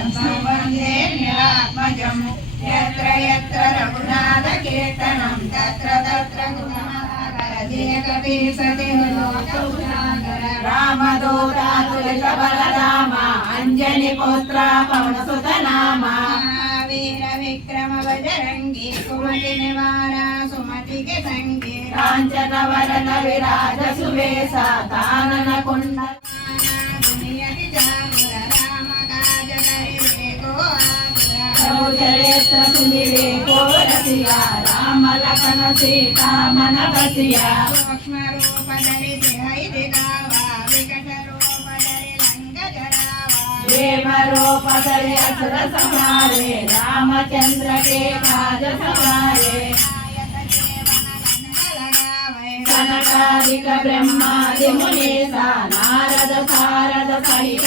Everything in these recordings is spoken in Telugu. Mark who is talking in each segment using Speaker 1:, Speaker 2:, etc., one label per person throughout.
Speaker 1: వందే నిరాత్మజం యత్ర యత్ర రఘునాథ కీర్తనం తత్ర తత్ర గుణమహారజేకపి సతి రామదూతాతులిత బలరామ అంజని పుత్ర పవన సుత నామ
Speaker 2: వీర విక్రమ బజరంగి
Speaker 1: రామచంద్రకే కోరసియా రామ లఖన సీత కనకాదిక బ్రహ్మాది నారద సారద సహిత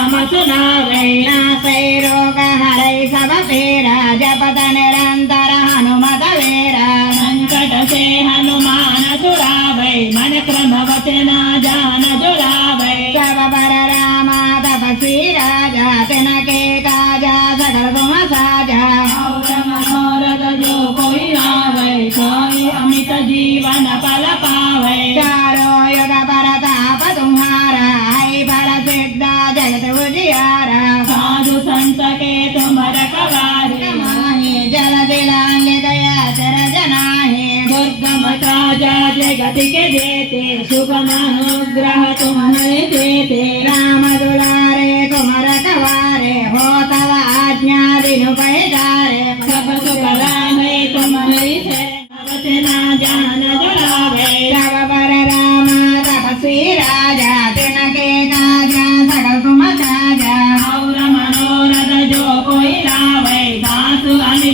Speaker 2: नाम सुनावै नासै रोग हरै सब पीरा जपत निरंतर हनुमत वीरा
Speaker 1: संकट से हनुमान सुरावै मन क्रम वचना जान जुरावै
Speaker 2: सब बर रामा तपस्वी राजा तिनके काजा सकल तुम साजा
Speaker 1: और मनोरथ जो कोई आवे कोई अमित जीवन पल पावे
Speaker 2: चारो युग परताप जगत
Speaker 1: साधु संत के तुम रखवारे
Speaker 2: जल दिलांग दया चर जनाहे
Speaker 1: दुर्गम ताज़ा जगत के देते सुगम अनुग्रह तुम्हारे देते
Speaker 2: राम दुलारे तुम रखवारे हो तव आज्ञा बिनु पैदारे
Speaker 1: सब सुख रामे तुम्हारी वचना जान ఈరోజు ఆమె